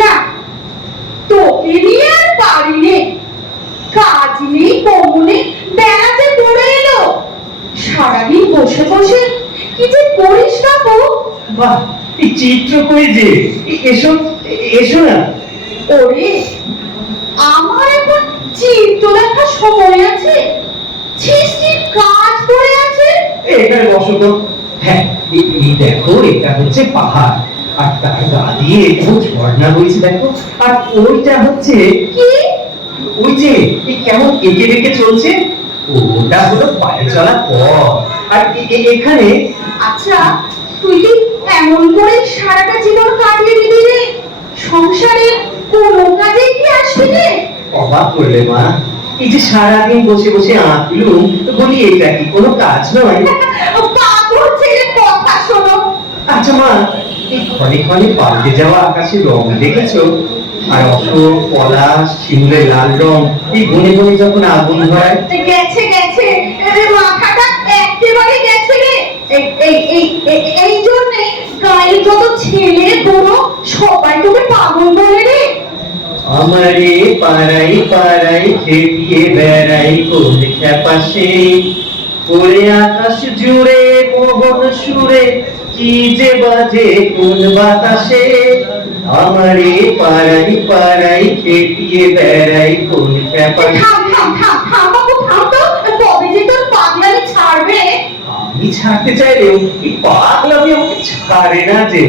না, তোকে নিয়ে আর পারি নে। কাজ নেই কমনে, বেড়াতে পড়ে এলো। সারাদিন বসে বসে কি যে করিস বাবু। বাহ, এই চিত্র কই যে, এসো এসো না। ওরে, আমার এখন চিত্র দেখার সময় আছে? সৃষ্টির কাজ পড়ে আছে। এখানে বসো তো। হ্যাঁ, এই দেখো, এটা হচ্ছে পাহাড়, আর তার গা দিয়ে একটু ঝর্ণা বইছে দেখো। আর ওইটা হচ্ছে কি? ওই যে এই কেমন এঁকে বেঁকে চলছে, ওটা হলো পায়ে চলা পথ। আর এখানে আচ্ছা, তুই কি এমন করে সারাটা জীবন কাটিয়ে দিবি রে? সংসারে কোনো কাজে কি আসবি রে? অবাক করলে মা, এই যে সারাদিন বসে বসে আঁকলুম, বলি এটা কি কোনো কাজ নয়? পাগল ছেলে, কথা শোনো। আচ্ছা মা, এই ক্ষণে ক্ষণে পাল্টে যাওয়া আকাশের রং দেখেছো? আর অশোক, পলাশ, শিমুলের লাল রং, এই বনে বনে যখন আগুন হয়। গেছে গেছে, মাথাটা একেবারে গেছে রে। এই জন্যে গায়ের যত ছেলে বুড়ো সবাই তোকে পাগল বলে রে। আমারে পাড়াই পাড়াই খেপিয়ে বেড়াই কোন খেপাশে, ওরে আকাশ জুড়ে মোহন সুরে কি যে বাজে কোন বাতাসে। আমারে পাড়াই পাড়াই খেপিয়ে বেড়াই কোন খেপাশে। থাম থাম থাম থাম বাবু, থাম তো। কবে যে তোর পাগলামি ছাড়বে? আমি ছাড়তে চাইলেও এই পাগলামি আমাকে ছাড়ে না যে।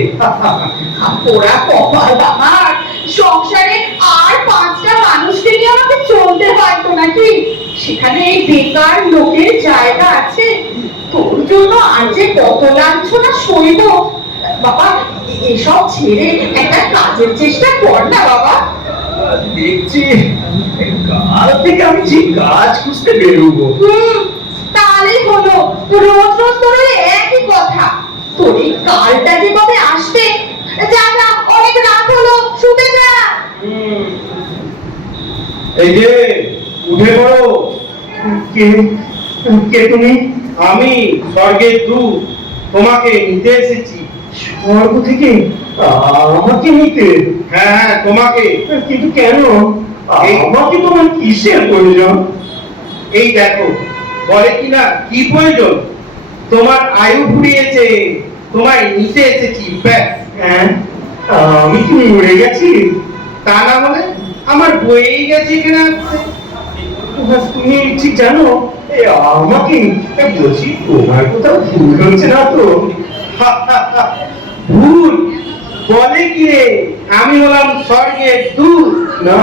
ওরা কপাল বাবার, সংসারে আর 5টা মানুষকে নিয়ে আমাকে চলতে হয় তো নাকি? সেখানে এই বেকার লোকের জায়গা আছে? তোর জন্য আর যে কত লাঞ্ছনা সইব বাবা। এসব ছেড়ে একটা কাজের চেষ্টা কর না বাবা। দেখছি কাল থেকে আমি যে কাজ খুঁজতে বেরোবো। তাহলেই হলো। রোজ রোজ তোর ওই একই কথা। তোর এই কালটা যে কবে আসবে। যা যা, অনেক রাত হলো, শুতে যা। এই যে উঠে পড়ো। কে কে তুমি? আমি স্বর্গের দূত, তোমাকে নিতে এসেছি। স্বর্গ থেকে আমাকে নিতে? হ্যাঁ হ্যাঁ, তোমাকে। কিন্তু কেন? আমাকে তোমার কিসের প্রয়োজন? এই দেখো, বলে কিনা কি প্রয়োজন, তোমার আয়ু ফুরিয়েছে, তোমায় নিতে এসেছি ব্যাস। হ্যাঁ, আমি কি মরে গেছি? তা না হলে আমার বয়েই গেছে কিনা। তুমি ঠিক জানো আমাকে বলছি, তোমার কোথাও ভুল হচ্ছে না তো? ভুল বলে কি রে, আমি হলাম স্বর্গের দূত। না,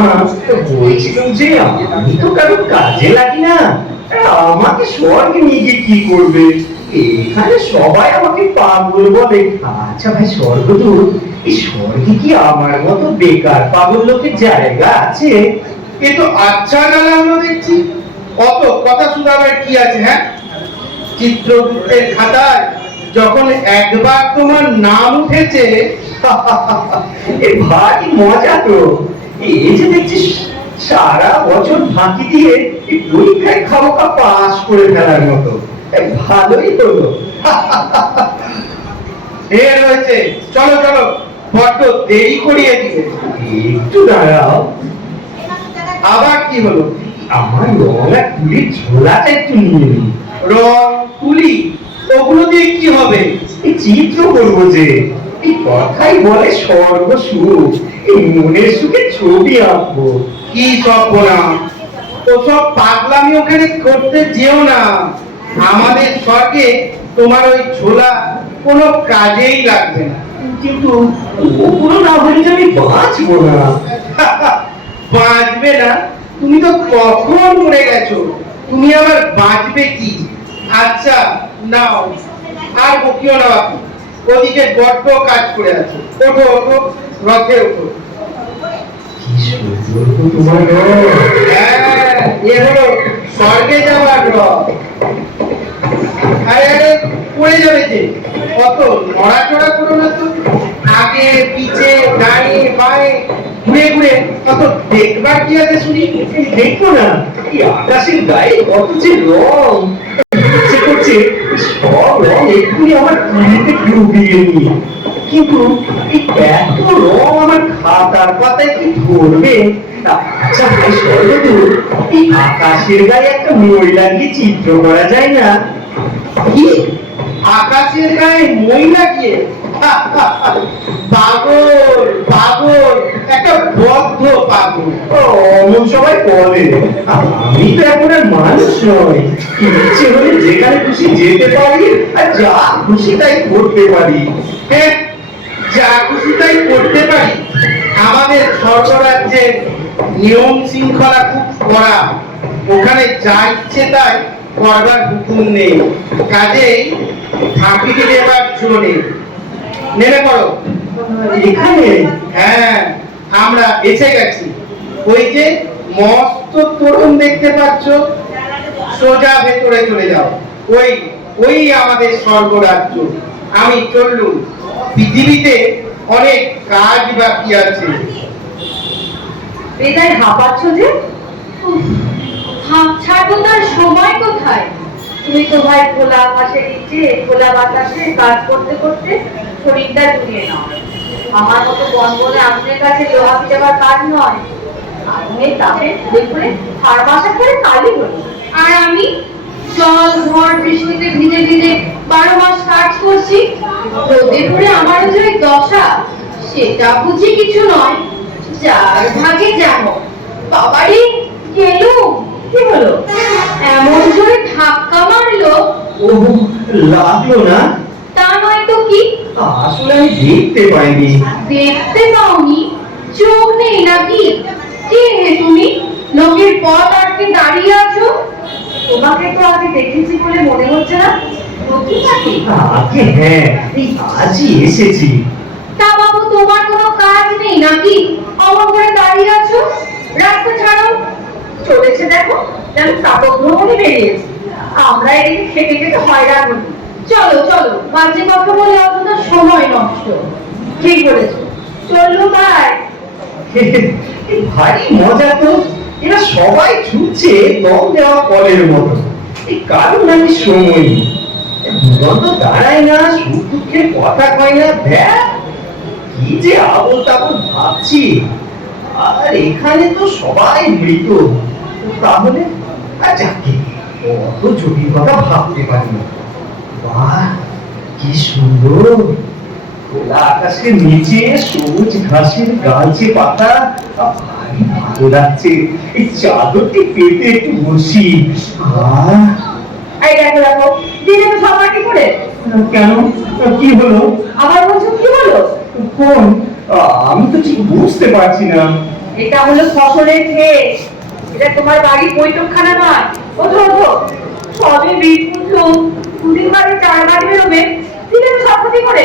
বলছিলাম যে আমি তো কারো কাজে লাগি না, আমাকে স্বর্গে নিয়ে গিয়ে কি করবে? এখানে সবাই আমাকে পাগল বলে। আচ্ছা ভাই স্বর্গদূত, এই স্বর্গে কি আমার মতো বেকার পাগল লোকের জায়গা আছে? এ তো আচ্ছা জানা হলো দেখছি। কত কথা শুনাবার কি আছে? হ্যাঁ, চিত্রগুপ্তের খাতায় যখন একবার তোমার নাম উঠেছে, এ ভারী মজা তো। এই যে দেখছিস সারা বছর ফাঁকি দিয়ে এই পরীক্ষায় খামোখা পাস করে ফেলার মতো। ভালোই হলো। ঢের হয়েছে, চলো চলো, বড্ড দেরি করিয়ে দিলে। একটু দাঁড়াও। আবার কি হলো? আমার রং আর তুলির ঝোলাটা একটু নিয়ে নি। রং তুলি ওগুলো দিয়ে কি হবে? এই চিত্র করবো যে, এই কথাই বলে স্বর্গ সুখ। এই মনের সুখে ছবি আঁকবো। কি সব বলা, ওসব পাগলামি ওখানে করতে যেও না। আমাদের স্বর্গে তোমার ওই ঝোলা কোনো কাজেই লাগবে না। কিন্তু ওগুলো না হলে যে আমি বাঁচবো না। বাঁচবে না? তুমি তো কখন মরে গেছো, তুমি আবার বাঁচবে কি? আচ্ছা নাও, আর বকিও না বাপু, ওদিকে বড্ড কাজ করে আছো। ওঠো ওঠো, রথে ওঠো। কি সুন্দর তো তোমার রং। হ্যাঁ, এ হলো স্বর্গে যাওয়ার রথ। আরে আরে, পড়ে যাবে যে, কত নড়াচড়া করো না তো। আগে পিছে ডানে বাঁয়ে ঘুরে ঘুরে কত দেখবার কি আছে শুনি। দেখো না, এই আকাশের গায়ে কত যে রং। ইচ্ছে করছে সব রং এক্ষুনি আমার তুলিতে ডুবিয়ে নিয়ে। কিন্তু এই এত রং আমার খাতার পাতায় কি ধরবে? আচ্ছা ভাই সর্বদূর, এই আকাশের গায়ে একটা মই লাগিয়ে চিত্র করা যায় না? কি আকাশের গায়ে মই লাগিয়ে? পাগল পাগল, একটা বদ্ধ পাগল। ও, অমন সবাই বলে। আমি তো এখন আর মানুষ নই, ইচ্ছে হলে যেখানে খুশি যেতে পারি আর যা খুশি তাই করতে পারি। হ্যাঁ, যা খুশি তাই করতে পারি। আমাদের স্বর্গরাজ্যে নিয়ম শৃঙ্খলা খুব কড়া, ওখানে যা ইচ্ছে তাই করবার হুকুম নেই, কাজেই ফাঁকি দিলে এবার চলে নেমে পড়ো। এখানে? হ্যাঁ, আমরা এসে গেছি। ওই যে মস্ত তোরণ দেখতে পাচ্ছ, সোজা ভেতরে চলে যাও। ওই ওই আমাদের স্বর্গরাজ্য। আমি চললুম, পৃথিবীতে অনেক কাজ বাকি আছে। বেজায় হাঁপাচ্ছ যে? উফ, হাঁপ ছাড়বো তার সময় কোথায়? তুমি তো ভাই খোলা আকাশের নিচে খোলা বাতাসে কাজ করতে করতে শরীরটা জুড়িয়ে নাও। আমার মতো বনবনে আপনার কাছে লোহা পিটাবার কাজ নয়। আগুনের তাপে ঘুরে ঘুরে হাড় করে কালি হল। আর আমি জল ঝড় বৃষ্টিতে ভিজে ভিজে 12 মাস কাজ করছি, রোদে পড়ে আমার যে ওই দশা, সেটা বুঝি কিছু নয়। যার ভাগে যেমন। বাবারি গেলুম। কি হলো? এমন জোরে ধাক্কা মারলো। ও, লাগলো না? তা নয় তো কি? আসলে আমি দেখতে পাইনি। দেখতে পাওনি? চোখ নেই নাকি? কে হে তুমি? লোকের পথ আটকে দাঁড়িয়ে আছো। তোমাকে তো আগে দেখেছি বলে মনে হচ্ছে না, নতুন নাকি? আগে হ্যাঁ, এই আজই এসেছি। তা বাবু তোমার কোনো কাজ নেই নাকি? অমন করে দাঁড়িয়ে আছো। রাস্তা ছাড়ো। চলেছে দেখো, যেন তাপগ্রহণে বেরিয়েছে। আমরা এদিকে খেতে খেতে হয়রান হই। চলো চলো, বাজে কথা বলে অতটা সময় নষ্ট। ঠিক বলেছো, চললো ভাই। ভারী মজা তো। এরা সবাই ছুটছে দম দেওয়া কলের মতো। এই কারণ নাকি সময় নেই। দুরন্ত দাঁড়ায় না, সুখ দুঃখের কথা কয় না। দেখ কি যে আবল তাবল ভাবছি। আর এখানে তো সবাই মৃত। তাহলে আর যাকে অত জটিল কথা ভাবতে পারি না। বাহ, কি সুন্দর! খোলা আকাশের নিচে সবুজ ঘাসের গালচে পাতা, ভারী ভালো লাগছে। এই চাদরটি পেতে একটু বসি। এই দেখো দেখো, দিনে তো সবার কি করে? কেন, কি হলো? আবার বলছো কি হলো? কোন? আমি তো ঠিক বুঝতে পারছি না। এটা হলো ফসলের ক্ষেত। এটা তোমার বাড়ির বৈঠকখানা নয়। ওঠো ওঠো, সবে বীজ পুঁতলো, 2 দিন বাদে 4 বাড়ি বেরোবে। দিনে তো সব কি করে?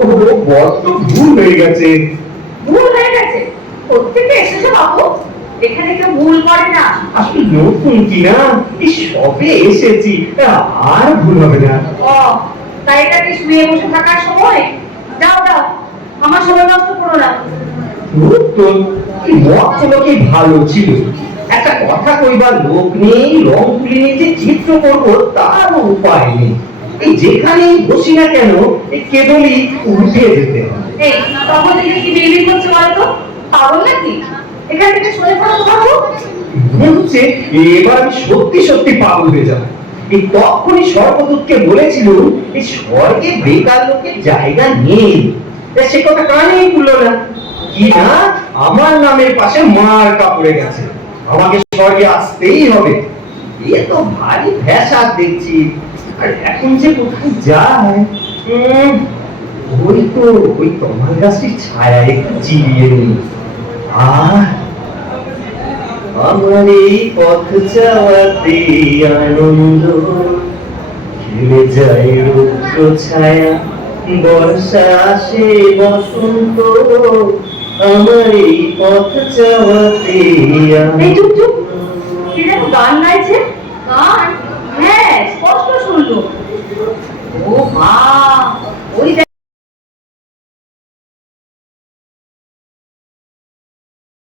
ও, বড্ড ভুল হয়ে গেছে। ভুল হয়ে গেছে? কোত্থেকে এসেছো বাবু? এখানে কেউ ভুল করে না। আসলে নতুন কিনা, এই সবে এসেছি, আর ভুল হবে না। ও, তাই এটা কি শুয়ে বসে থাকার সময়? যাও যাও, আমার সময় নষ্ট করো না। তো এই মতগুলো কি ভালো ছিল? একটা কথা কইবার লোক নেই, রং তুলে নিয়ে যে চিত্র করবো তারও উপায় নেই। এই যেখানেই বসি না কেন, এই কেবলই উঠে যেতে হয়। এই তখন থেকে কি বিড়বিড় করছে বলো তো? পাগল নাকি? এখান থেকে সরে পড়ো তো বাবু। মনে হচ্ছে এবার আমি সত্যি সত্যি পাগল হয়ে যাব। এই তখনই স্বর্গদূতকে বলেছিল এই স্বর্গে বেকার লোকের জায়গা নেই। তা সে কথা কানেই তুললো না। কি না, আমার নামের পাশে মার কাপড়ে গেছে, আমাকে স্বর্গে আসতেই হবে। এ তো ভারী ভ্যাসাদ দেখছি। আর এখন যে কোথায় যায়? ওই তো ওই তোমার গাছটির ছায়া একটু চিরিয়ে নিই। আমার এই পথ যাওয়াতে আনন্দ, খেলে যায় রৌদ্র ছায়া, বর্ষা আসে বসন্ত, আমার এই পথ যাওয়াতে এই চুপ চুপ, কি যেন গান গাইছে? গান? হ্যাঁ, স্পষ্ট শুনলো। ও মা,